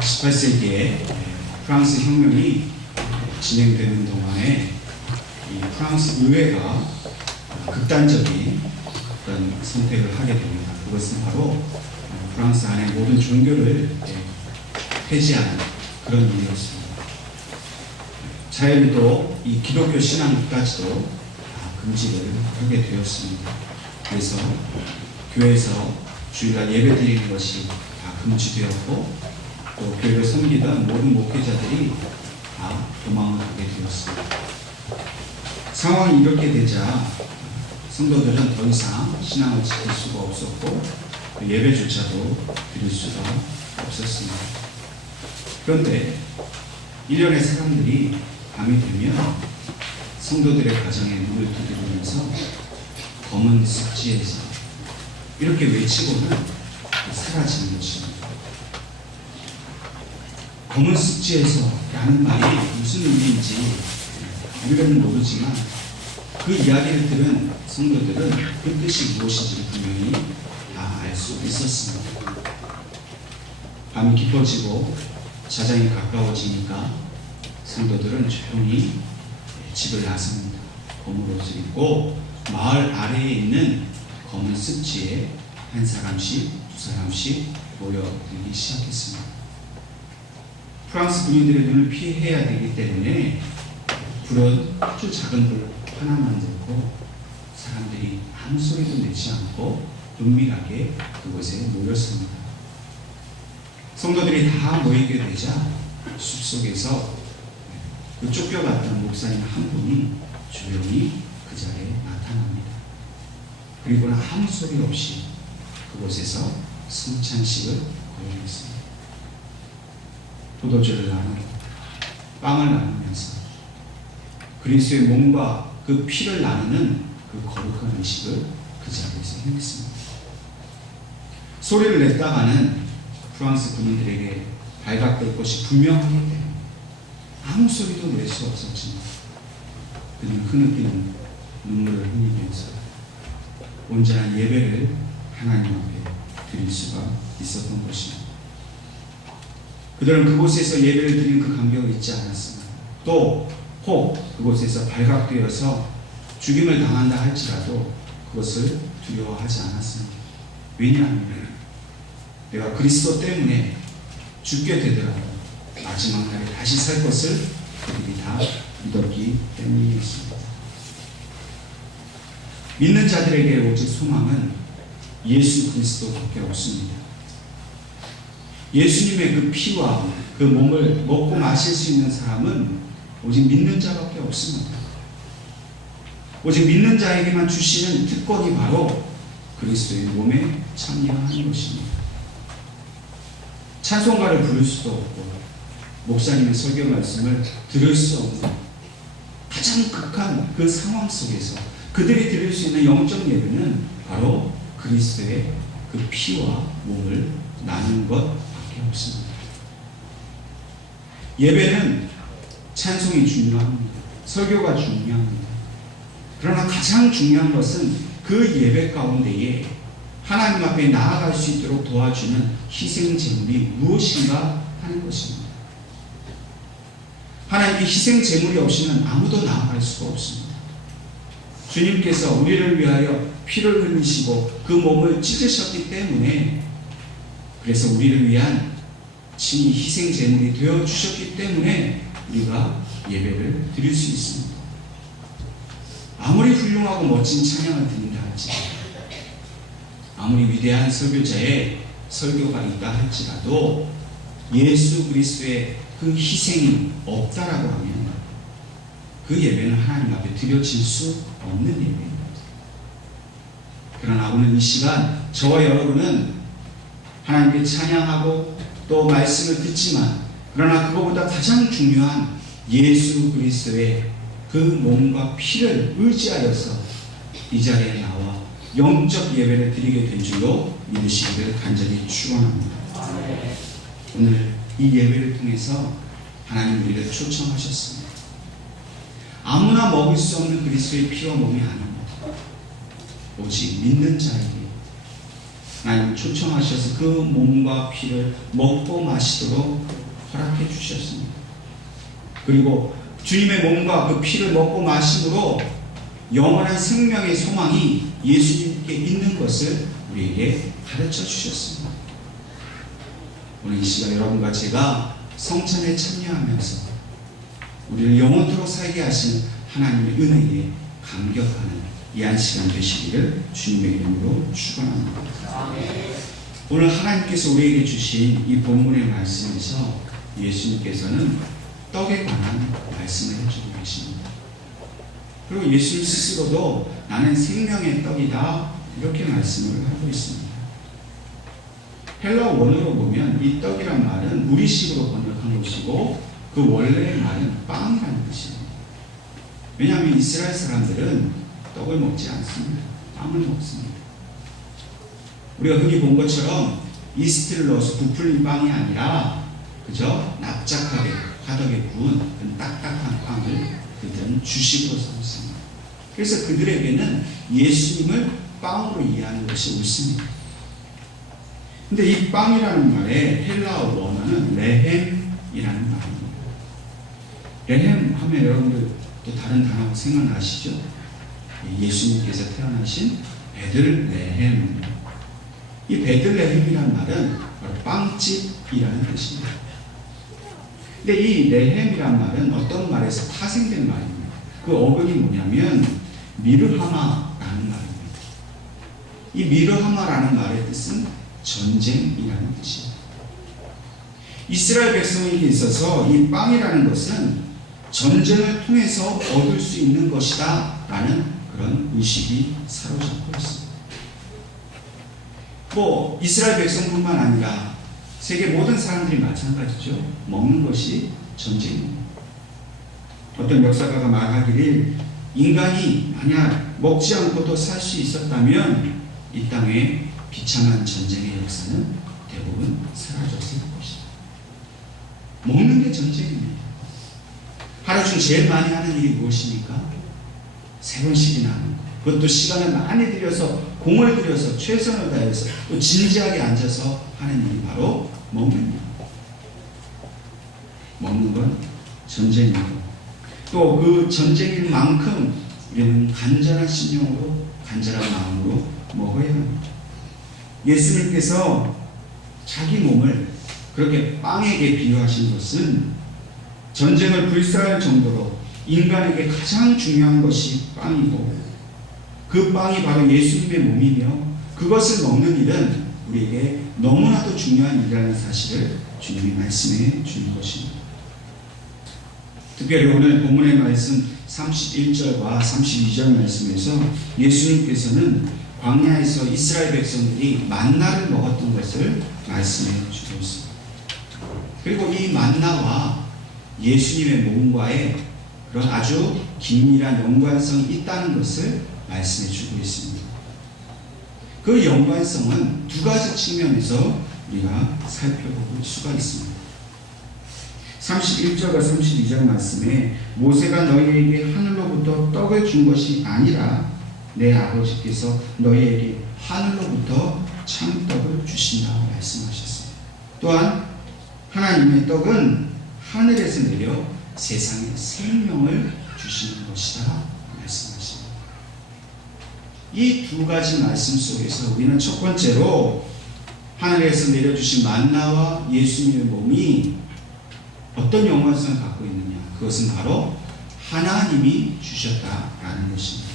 18세기에 프랑스 혁명이 진행되는 동안에 이 프랑스 의회가 극단적인 그런 선택을 하게 됩니다. 그것은 바로 프랑스 안에 모든 종교를 폐지하는 그런 일이었습니다. 자연히도 이 기독교 신앙까지도 금지를 하게 되었습니다. 그래서 교회에서 주일날 예배 드리는 것이 다 금지되었고, 또 교회를 섬기던 모든 목회자들이 다 도망을 가게 되었습니다. 상황이 이렇게 되자 성도들은 더 이상 신앙을 지킬 수가 없었고, 예배조차도 드릴 수가 없었습니다. 그런데 일련의 사람들이 밤이 되면 성도들의 가정에 문을 두드리면서 검은 습지에서 이렇게 외치고는 사라지는 것입니다. 검은 습지에서 라는 말이 무슨 의미인지 우리는 모르지만 그 이야기를 들은 성도들은 그 뜻이 무엇인지 분명히 다 알 수 있었습니다. 밤이 깊어지고 자정이 가까워지니까 성도들은 조용히 집을 나섭니다. 검은 옷을 입고 마을 아래에 있는 검은 습지에 한 사람씩, 두 사람씩 모여들기 시작했습니다. 프랑스 군인들의 눈을 피해야 되기 때문에 불은 아주 작은 불 하나만 들고 사람들이 아무 소리도 내지 않고 은밀하게 그곳에 모였습니다. 성도들이 다 모이게 되자 숲속에서 그 쫓겨갔던 목사님 한 분이 조용히 그 자리에 나타납니다. 그리고는 아무 소리 없이 그곳에서 성찬식을 거행했습니다. 포도주를 나누고 빵을 나누면서 그리스도의 몸과 그 피를 나누는 그 거룩한 의식을 그 자리에서 행했습니다. 소리를 냈다가는 프랑스 군인들에게 발각될 것이 분명하기 때문에 아무 소리도 낼 수 없었지만 그는 흐느끼는 눈물을 흘리면서 온전한 예배를 하나님 앞에 드릴 수가 있었던 것입니다. 그들은 그곳에서 예배를 드리는 그 감격을 잊지 않았습니다. 또 혹 그곳에서 발각되어서 죽임을 당한다 할지라도 그것을 두려워하지 않았습니다. 왜냐하면 내가 그리스도 때문에 죽게 되더라도 마지막 날에 다시 살 것을 그들이 다 믿었기 때문이었습니다. 믿는 자들에게 오직 소망은 예수 그리스도밖에 없습니다. 예수님의 그 피와 그 몸을 먹고 마실 수 있는 사람은 오직 믿는 자밖에 없습니다. 오직 믿는 자에게만 주시는 특권이 바로 그리스도의 몸에 참여하는 것입니다. 찬송가를 부를 수도 없고 목사님의 설교 말씀을 들을 수 없는 가장 극한 그 상황 속에서 그들이 드릴 수 있는 영적 예배는 바로 그리스도의 그 피와 몸을 나누는 것밖에 없습니다. 예배는 찬송이 중요합니다. 설교가 중요합니다. 그러나 가장 중요한 것은 그 예배 가운데에 하나님 앞에 나아갈 수 있도록 도와주는 희생 제물이 무엇인가 하는 것입니다. 하나님께 희생 제물이 없이는 아무도 나아갈 수가 없습니다. 주님께서 우리를 위하여 피를 흘리시고 그 몸을 찢으셨기 때문에, 그래서 우리를 위한 친히 희생 제물이 되어 주셨기 때문에 우리가 예배를 드릴 수 있습니다. 아무리 훌륭하고 멋진 찬양을 드린다 할지라도, 아무리 위대한 설교자의 설교가 있다 할지라도 예수 그리스도의 그 희생이 없다라고 하면 그 예배는 하나님 앞에 드려질 수 없는 예배입니다. 그러나 오늘 이 시간 저와 여러분은 하나님께 찬양하고 또 말씀을 듣지만, 그러나 그것보다 가장 중요한 예수 그리스도의 그 몸과 피를 의지하여서 이 자리에 나와 영적 예배를 드리게 된 줄로 믿으시기를 간절히 축원합니다. 오늘 이 예배를 통해서 하나님 우리를 초청하셨습니다. 아무나 먹을 수 없는 그리스도의 피와 몸이 아닙니다. 오직 믿는 자에게 하나님 초청하셔서 그 몸과 피를 먹고 마시도록 허락해 주셨습니다. 그리고 주님의 몸과 그 피를 먹고 마심으로 영원한 생명의 소망이 예수님께 있는 것을 우리에게 가르쳐 주셨습니다. 오늘 이 시간 여러분과 제가 성찬에 참여하면서 우리를 영원토록 살게 하시는 하나님의 은혜에 감격하는 이 한 시간 되시기를 주님의 이름으로 축원합니다. 오늘 하나님께서 우리에게 주신 이 본문의 말씀에서 예수님께서는 떡에 관한 말씀을 해주고 계십니다. 그리고 예수님 스스로도 나는 생명의 떡이다 이렇게 말씀을 하고 있습니다. 헬라 원어로 보면 이 떡이란 말은 우리식으로 번역한 것이고 그 원래의 말은 빵이라는 뜻입니다. 왜냐하면 이스라엘 사람들은 떡을 먹지 않습니다. 빵을 먹습니다. 우리가 흔히 본 것처럼 이스트를 넣어서 부풀린 빵이 아니라 그저 납작하게 화덕에 구운 딱딱한 빵을 그들은 주식으로 삼습니다. 그래서 그들에게는 예수님을 빵으로 이해하는 것이 옳습니다. 근데 이 빵이라는 말의 헬라어 원어는 레헴이라는 말입니다. 레헴 하면 여러분들 또 다른 단어 생각나시죠? 예수님께서 태어나신 베들레헴. 이 베들레헴이라는 말은 바로 빵집이라는 뜻입니다. 근데 이 레헴이라는 말은 어떤 말에서 파생된 말입니다. 그 어근이 뭐냐면 미르하마라는 말입니다. 이 미르하마라는 말의 뜻은 전쟁이라는 뜻입니다. 이스라엘 백성에게 있어서 이 빵이라는 것은 전쟁을 통해서 얻을 수 있는 것이다 라는 그런 의식이 사로잡고 있습니다. 이스라엘 백성뿐만 아니라 세계 모든 사람들이 마찬가지죠. 먹는 것이 전쟁입니다. 어떤 역사가가 말하기를 인간이 만약 먹지 않고도 살 수 있었다면 이 땅에 비참한 전쟁의 역사는 대부분 사라졌을 것이다. 먹는 게 전쟁입니다. 하루 중 제일 많이 하는 일이 무엇입니까? 3번씩이나 하는 것. 그것도 시간을 많이 들여서 공을 들여서 최선을 다해서 또 진지하게 앉아서 하는 일이 바로 먹는 일. 먹는 건 전쟁이고 또 그 전쟁인 만큼 우리는 간절한 심령으로 간절한 마음으로 먹어야 합니다. 예수님께서 자기 몸을 그렇게 빵에게 비유하신 것은 전쟁을 불사할 정도로 인간에게 가장 중요한 것이 빵이고 그 빵이 바로 예수님의 몸이며 그것을 먹는 일은 우리에게 너무나도 중요한 일이라는 사실을 주님이 말씀해 주는 것입니다. 특별히 오늘 본문의 말씀 31절과 32절 말씀에서 예수님께서는 광야에서 이스라엘 백성들이 만나를 먹었던 것을 말씀해 주고 있습니다. 그리고 이 만나와 예수님의 몸과의 그런 아주 긴밀한 연관성이 있다는 것을 말씀해 주고 있습니다. 그 연관성은 두 가지 측면에서 우리가 살펴볼 수가 있습니다. 31절과 32절 말씀에 모세가 너희에게 하늘로부터 떡을 준 것이 아니라 내 아버지께서 너희에게 하늘로부터 참떡을 주신다고 말씀하셨습니다. 또한 하나님의 떡은 하늘에서 내려 세상에 생명을 주시는 것이다 말씀하십니다. 이 두 가지 말씀 속에서 우리는 첫 번째로 하늘에서 내려주신 만나와 예수님의 몸이 어떤 연관성을 갖고 있느냐, 그것은 바로 하나님이 주셨다라는 것입니다.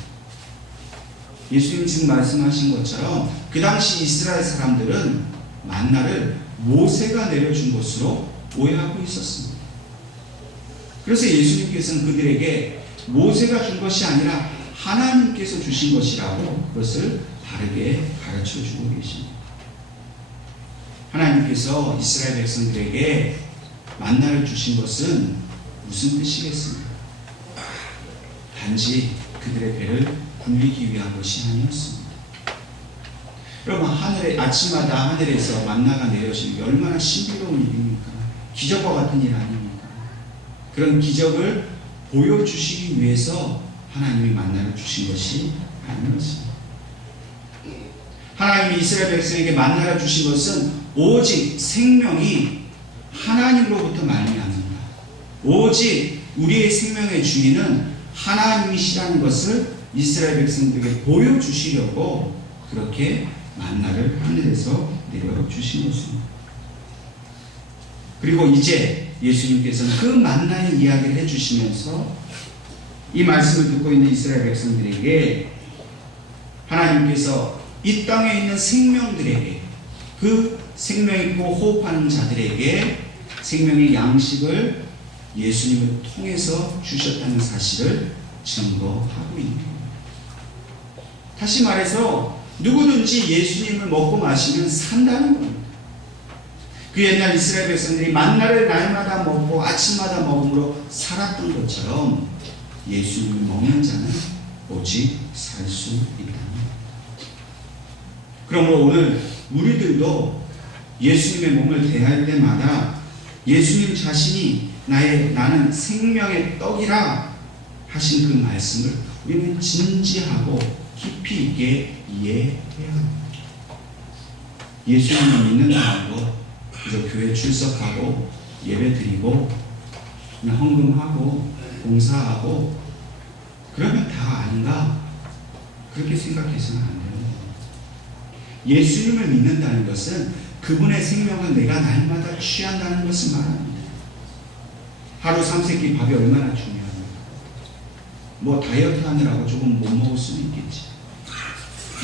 예수님 지금 말씀하신 것처럼 그 당시 이스라엘 사람들은 만나를 모세가 내려준 것으로 오해하고 있었습니다. 그래서 예수님께서는 그들에게 모세가 준 것이 아니라 하나님께서 주신 것이라고 그것을 바르게 가르쳐 주고 계십니다. 하나님께서 이스라엘 백성들에게 만나를 주신 것은 무슨 뜻이겠습니까? 단지 그들의 배를 굴리기 위한 것이 아니었습니다. 여러분, 아침마다 하늘에서 만나가 내려지는 게 얼마나 신비로운 일입니까? 기적과 같은 일 아닙니까? 그런 기적을 보여주시기 위해서 하나님이 만나를 주신 것이 아니었습니다. 하나님이 이스라엘 백성에게 만나를 주신 것은 오직 생명이 하나님으로부터 말미암는다. 오직 우리의 생명의 주인은 하나님이시라는 것을 이스라엘 백성들에게 보여주시려고 그렇게 만나를 하늘에서 내려주신 것입니다. 그리고 이제 예수님께서는 그 만나의 이야기를 해주시면서 이 말씀을 듣고 있는 이스라엘 백성들에게 하나님께서 이 땅에 있는 생명들에게, 그 생명 있고 호흡하는 자들에게 생명의 양식을 예수님을 통해서 주셨다는 사실을 증거하고 있는 겁니다. 다시 말해서 누구든지 예수님을 먹고 마시면 산다는 겁니다. 그 옛날 이스라엘 백성들이 만나를 날마다 먹고 아침마다 먹음으로 살았던 것처럼 예수님을 먹는 자는 오직 살 수 있다. 그러므로 오늘 우리들도 예수님의 몸을 대할 때마다 예수님 자신이 나는 생명의 떡이라 하신 그 말씀을 우리는 진지하고 깊이 있게 이해해야 합니다. 예수님을 믿는다는 것, 그저 교회 출석하고 예배 드리고 그냥 헌금하고 봉사하고 그러면 다 아닌가? 그렇게 생각해서는 안 돼요. 예수님을 믿는다는 것은 그분의 생명을 내가 날마다 취한다는 것을 말합니다. 하루 3세끼 밥이 얼마나 중요합니까? 뭐 다이어트 하느라고 조금 못 먹을 수는 있겠지.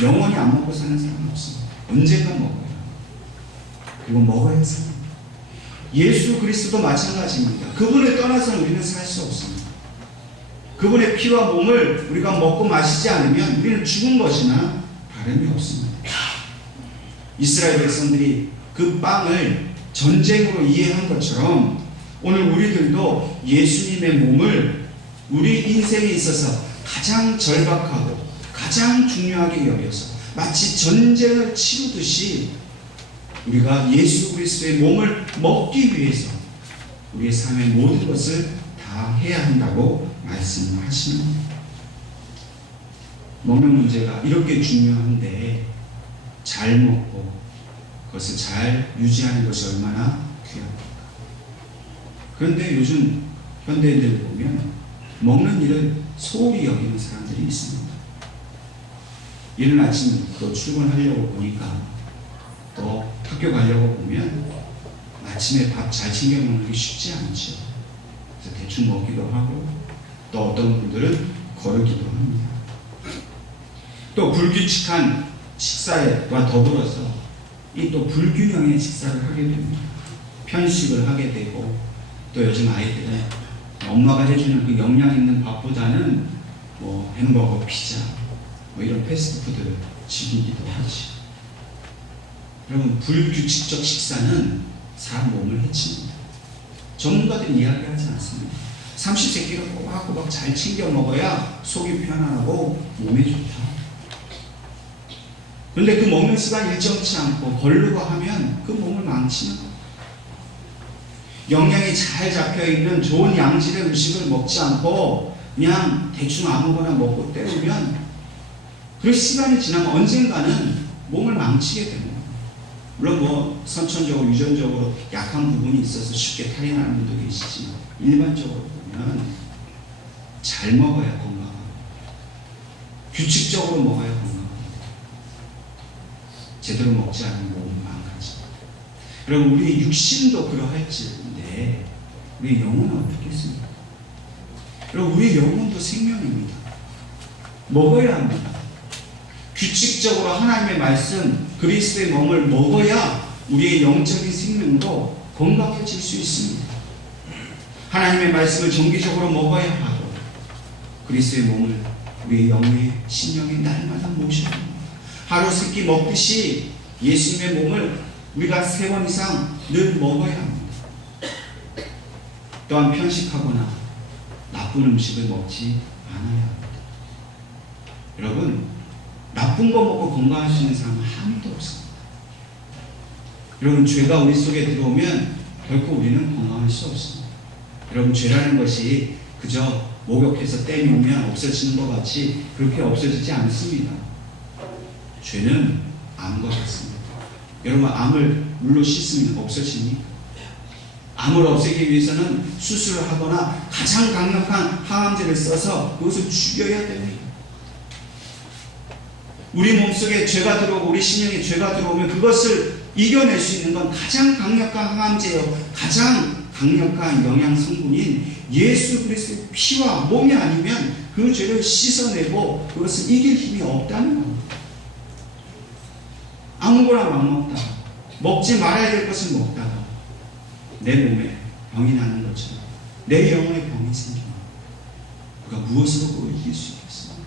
영원히 안 먹고 사는 사람은 없습니다. 언젠가 먹어요. 그리고 먹어야 삽니다. 예수 그리스도도 마찬가지입니다. 그분을 떠나서는 우리는 살 수 없습니다. 그분의 피와 몸을 우리가 먹고 마시지 않으면 우리는 죽은 것이나 다름이 없습니다. 이스라엘 백성들이 그 빵을 전쟁으로 이해한 것처럼 오늘 우리들도 예수님의 몸을 우리 인생에 있어서 가장 절박하고 가장 중요하게 여겨서 마치 전쟁을 치르듯이 우리가 예수 그리스도의 몸을 먹기 위해서 우리의 삶의 모든 것을 다 해야 한다고 말씀하십니다. 먹는 문제가 이렇게 중요한데 잘 먹고 그것을 잘 유지하는 것이 얼마나 귀합니까? 그런데 요즘 현대인들 보면 먹는 일을 소홀히 여기는 사람들이 있습니다. 이른 아침 또 출근하려고 보니까 또 학교 가려고 보면 아침에 밥 잘 챙겨 먹는 게 쉽지 않죠. 그래서 대충 먹기도 하고 또 어떤 분들은 거르기도 합니다. 또 불규칙한 식사와 더불어서 이 또 불균형의 식사를 하게 됩니다. 편식을 하게 되고 또 요즘 아이들은 엄마가 해주는 그 영양 있는 밥보다는 뭐 햄버거, 피자 뭐 이런 패스트푸드를 즐기기도 하지. 여러분 불규칙적 식사는 사람 몸을 해칩니다. 전문가들은 이야기하지 않습니다. 30세끼를 꼬박꼬박 잘 챙겨 먹어야 속이 편안하고 몸에 좋다. 그런데 그 먹는 시간 일정치 않고 거르고 하면 그 몸을 망치는 겁니다. 영양이 잘 잡혀있는 좋은 양질의 음식을 먹지 않고 그냥 대충 아무거나 먹고 때우면 그 시간이 지나면 언젠가는 몸을 망치게 됩니다. 물론 뭐 선천적으로 유전적으로 약한 부분이 있어서 쉽게 탈이 나는 분도 계시지만 일반적으로 보면 잘 먹어야 건강하고 규칙적으로 먹어야 건강합니다. 제대로 먹지 않으면 몸은 망가집니다. 여러분 우리 육신도 그러할지인데 우리 영혼은 어떻겠습니까? 여러분 우리 영혼도 생명입니다. 먹어야 합니다. 규칙적으로 하나님의 말씀 그리스도의 몸을 먹어야 우리의 영적인 생명도 건강해질 수 있습니다. 하나님의 말씀을 정기적으로 먹어야 하고 그리스도의 몸을 우리의 영의 신령에 날마다 모셔야 합니다. 하루 세 끼 먹듯이 예수님의 몸을 우리가 3번 이상 늘 먹어야 합니다. 또한 편식하거나 나쁜 음식을 먹지 않아야 합니다. 여러분 나쁜 거 먹고 건강할 수 있는 사람은 아무도 없습니다. 여러분 죄가 우리 속에 들어오면 결코 우리는 건강할 수 없습니다. 여러분 죄라는 것이 그저 목욕해서 떼면 없어지는 것 같이 그렇게 없어지지 않습니다. 죄는 암과 같습니다. 여러분, 암을 물로 씻으면 없어집니까? 암을 없애기 위해서는 수술을 하거나 가장 강력한 항암제를 써서 그것을 죽여야 됩니다. 우리 몸속에 죄가 들어오고 우리 신령에 죄가 들어오면 그것을 이겨낼 수 있는 건 가장 강력한 항암제요, 가장 강력한 영양 성분인 예수 그리스도의 피와 몸이 아니면 그 죄를 씻어내고 그것을 이길 힘이 없다는 겁니다. 아무거나 막 먹다가, 먹지 말아야 될 것을 먹다가 내 몸에 병이 나는 것처럼 내 영혼에 병이 생기면 그가 무엇으로 그걸 이길 수 있겠습니까?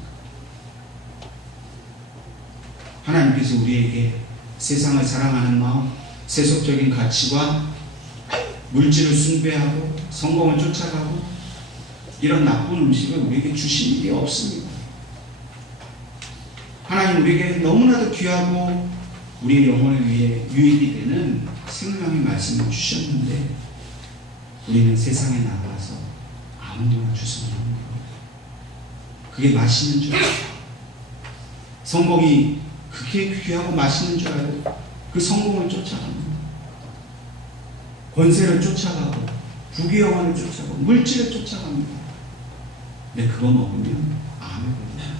하나님께서 우리에게 세상을 사랑하는 마음, 세속적인 가치관, 물질을 숭배하고 성공을 쫓아가고 이런 나쁜 음식을 우리에게 주신 일이 없습니다. 하나님 우리에게 너무나도 귀하고 우리의 영혼을 위해 유익이 되는 생명의 말씀을 주셨는데 우리는 세상에 나가서 아무거나 주워 먹는 겁니다. 그게 맛있는 줄 알고, 성공이 그게 귀하고 맛있는 줄 알고 그 성공을 쫓아갑니다. 권세를 쫓아가고 부귀 영화를 쫓아가고 물질을 쫓아갑니다. 근데 그거 먹으면 암에 걸려요.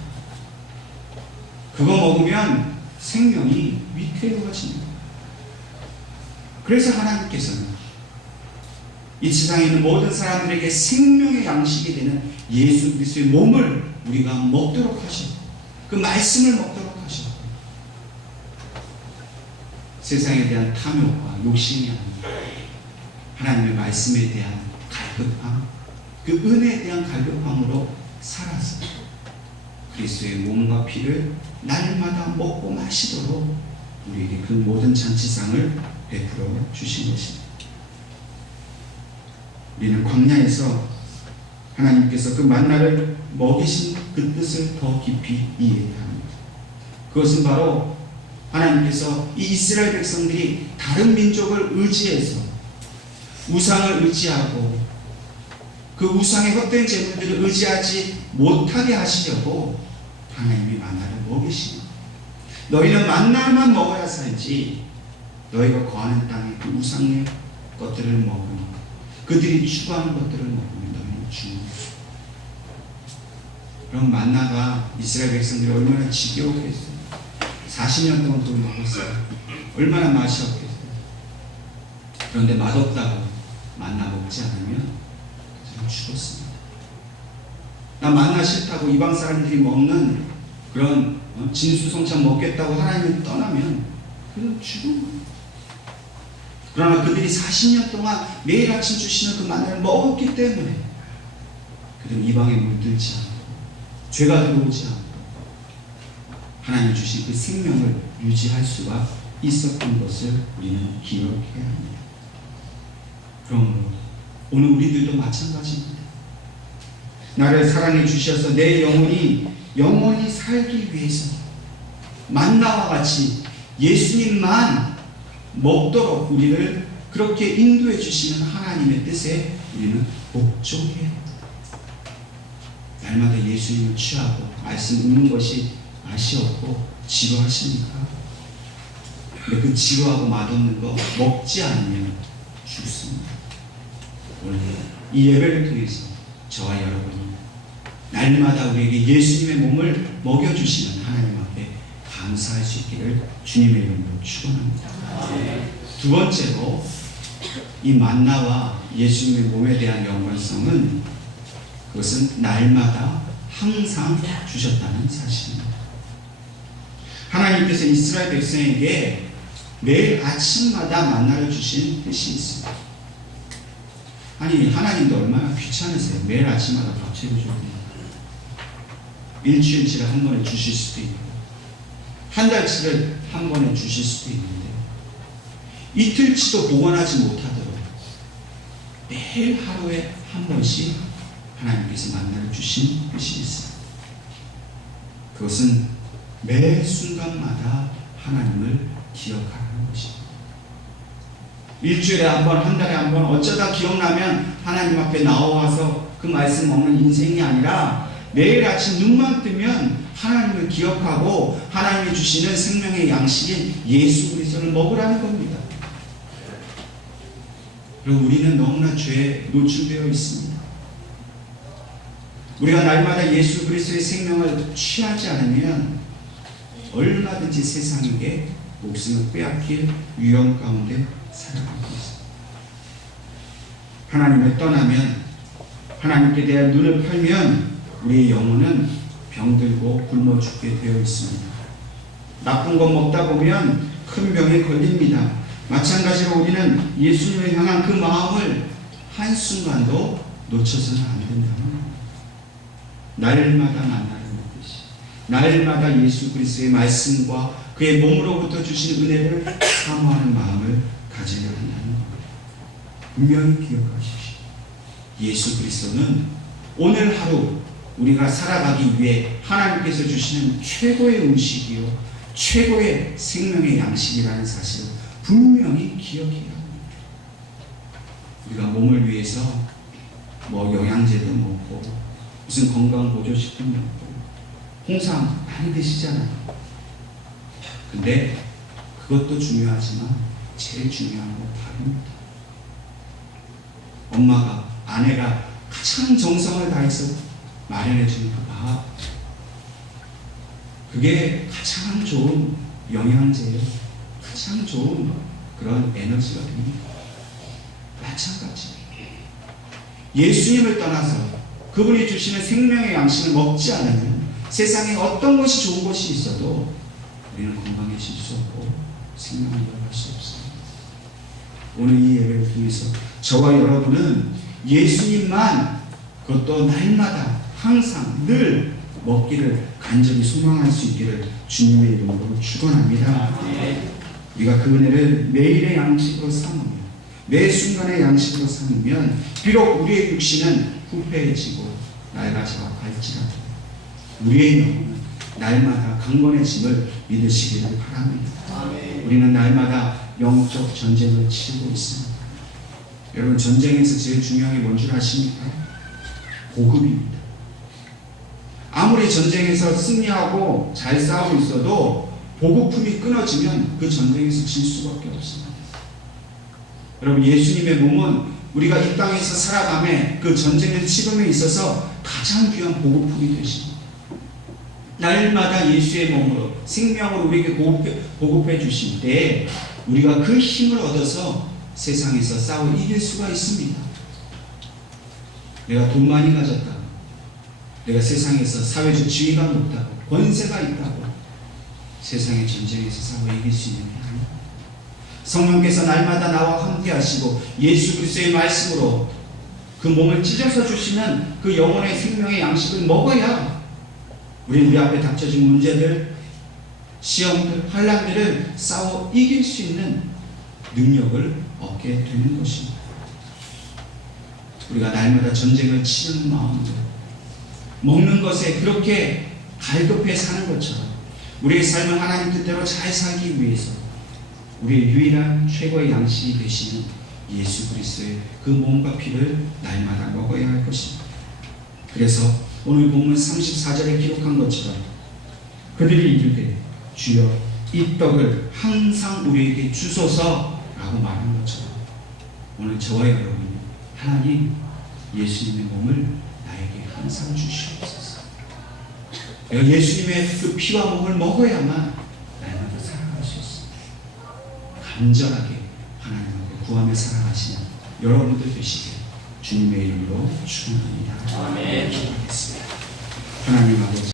그거 먹으면 생명이 위태로워집니다. 그래서 하나님께서는 이 세상에 있는 모든 사람들에게 생명의 양식이 되는 예수 그리스도의 몸을 우리가 먹도록 하시고 그 말씀을 먹도록 하시고 세상에 대한 탐욕과 욕심이 아니라 하나님의 말씀에 대한 갈급함, 그 은혜에 대한 갈급함으로 살아서 그리스도의 몸과 피를 날마다 먹고 마시도록 우리에게 그 모든 잔치상을 베풀어 주신 것입니다. 우리는 광야에서 하나님께서 그 만나를 먹이신 그 뜻을 더 깊이 이해해야 합니다. 그것은 바로 하나님께서 이 이스라엘 백성들이 다른 민족을 의지해서 우상을 의지하고 그 우상의 헛된 제물들을 의지하지 못하게 하시려고 하나님이 만나를 먹이시니 너희는 만나만 먹어야 살지 너희가 거하는 땅에 그 우상의 것들을 먹으면 그들이 추구하는 것들을 먹으면 너희는 죽는다. 그럼 만나가 이스라엘 백성들이 얼마나 지겨워했어요. 40년 동안 그걸 먹었어요. 얼마나 맛이 없겠어요. 그런데 맛없다고 만나 먹지 않으면 그들은 죽었습니다. 나 만나 싫다고 이방 사람들이 먹는 그런 진수성찬 먹겠다고 하나님을 떠나면 그들은 죽은 거예요. 그러나 그들이 40년 동안 매일 아침 주시는 그 만나를 먹었기 때문에 그들은 이방에 물들지 않고 죄가 들어오지 않고 하나님 주신 그 생명을 유지할 수가 있었던 것을 우리는 기억해야 합니다. 그럼 오늘 우리들도 마찬가지입니다. 나를 사랑해 주셔서 내 영원히 살기 위해서 만나와 같이 예수님만 먹도록 우리를 그렇게 인도해 주시는 하나님의 뜻에 우리는 복종해야 합니다. 날마다 예수님을 취하고 말씀 읽는 것이 맛이 없고 지루하십니까? 근데 그 지루하고 맛없는 거 먹지 않으면 죽습니다. 오늘 이 예배를 통해서 저와 여러분이 날마다 우리에게 예수님의 몸을 먹여주시는 하나님 앞에 감사할 수 있기를 주님의 이름으로 축원합니다. 두 번째로 이 만나와 예수님의 몸에 대한 연관성은 그것은 날마다 항상 주셨다는 사실입니다. 하나님께서 이스라엘 백성에게 매일 아침마다 만나를 주신 뜻이 있습니다. 아니 하나님도 얼마나 귀찮으세요. 매일 아침마다 밥 채워줍니다. 일주일치를 한 번에 주실 수도 있고 한 달치를 한 번에 주실 수도 있는데 이틀치도 보관하지 못하도록 매일 하루에 한 번씩 하나님께서 만나를 주신 뜻이 있습니다. 그것은 매 순간마다 하나님을 기억하는 것입니다. 일주일에 한 번, 한 달에 한 번 어쩌다 기억나면 하나님 앞에 나와서 그 말씀 먹는 인생이 아니라 매일 아침 눈만 뜨면 하나님을 기억하고 하나님이 주시는 생명의 양식인 예수 그리스도를 먹으라는 겁니다. 그리고 우리는 너무나 죄에 노출되어 있습니다. 우리가 날마다 예수 그리스도의 생명을 취하지 않으면 얼마든지 세상에게 목숨을 빼앗길 위험 가운데 살아가고 있습니다. 하나님을 떠나면, 하나님께 대한 눈을 팔면 우리의 영혼은 병들고 굶어 죽게 되어 있습니다. 나쁜 것 먹다 보면 큰 병에 걸립니다. 마찬가지로 우리는 예수님을 향한 그 마음을 한순간도 놓쳐서는 안 된다는 겁니다. 날마다 만나는 것이지, 날마다 예수 그리스도의 말씀과 그의 몸으로부터 주신 은혜를 사모하는 마음을 가져야 한다는 겁니다. 분명히 기억하십시오. 예수 그리스도는 오늘 하루 우리가 살아가기 위해 하나님께서 주시는 최고의 음식이요 최고의 생명의 양식이라는 사실을 분명히 기억해야 합니다. 우리가 몸을 위해서 영양제도 먹고 무슨 건강보조식품 먹고 홍삼 많이 드시잖아요. 근데 그것도 중요하지만 제일 중요한 건 밥입니다. 엄마가, 아내가 가장 정성을 다해서 마련해주는 그 밥, 그게 가장 좋은 영양제예요. 가장 좋은 그런 에너지가 됩니다. 마찬가지. 예수님을 떠나서 그분이 주시는 생명의 양식을 먹지 않으면 세상에 어떤 것이 좋은 것이 있어도 우리는 건강해질 수 없고 생명을 이어갈 수 없습니다. 오늘 이 예배를 통해서 저와 여러분은 예수님만, 그것도 날마다 항상 늘 먹기를 간절히 소망할 수 있기를 주님의 이름으로 축원합니다. 우리가 그 은혜를 매일의 양식으로 삼으며 매 순간의 양식으로 삼으면 비록 우리의 육신은 후패해지고 낡아져 갈지라도 우리의 영혼은 날마다 강건해짐을 믿으시기를 바랍니다. 우리는 날마다 영적 전쟁을 치르고 있습니다. 여러분, 전쟁에서 제일 중요한 게 뭔 줄 아십니까? 보급입니다. 아무리 전쟁에서 승리하고 잘 싸우고 있어도 보급품이 끊어지면 그 전쟁에서 질 수밖에 없습니다. 여러분, 예수님의 몸은 우리가 이 땅에서 살아감에 그 전쟁의 치름에 있어서 가장 귀한 보급품이 되십니다. 날마다 예수의 몸으로 생명으로 우리에게 보급해 주실 때 우리가 그 힘을 얻어서 세상에서 싸워 이길 수가 있습니다. 내가 돈 많이 가졌다고, 내가 세상에서 사회적 지위가 높다고, 권세가 있다고 세상의 전쟁에서 싸워 이길 수 있는 게 아닙니다. 성령께서 날마다 나와 함께 하시고 예수 그리스도의 말씀으로 그 몸을 찢어서 주시는 그 영혼의 생명의 양식을 먹어야 우리 앞에 닥쳐진 문제들, 시험들, 환난들을 싸워 이길 수 있는 능력을 얻게 되는 것입니다. 우리가 날마다 전쟁을 치르는 마음으로 먹는 것에 그렇게 갈급해 사는 것처럼 우리의 삶을 하나님 뜻대로 잘 살기 위해서 우리의 유일한 최고의 양식이 되시는 예수 그리스도의 그 몸과 피를 날마다 먹어야 할 것입니다. 그래서 오늘 본문 34절에 기록한 것처럼 그들이 이르되 주여 이 떡을 항상 우리에게 주소서 라고 말한 것처럼 오늘 저와 여러분이 하나님 예수님의 몸을 나에게 항상 주시옵소서. 내가 예수님의 그 피와 몸을 먹어야만 날마다 살아갈 수 있습니다. 간절하게 하나님 앞에 구하며 살아가시는 여러분들 되시길 주님의 이름으로 축원합니다. 아멘. 기도하겠습니다. 하나님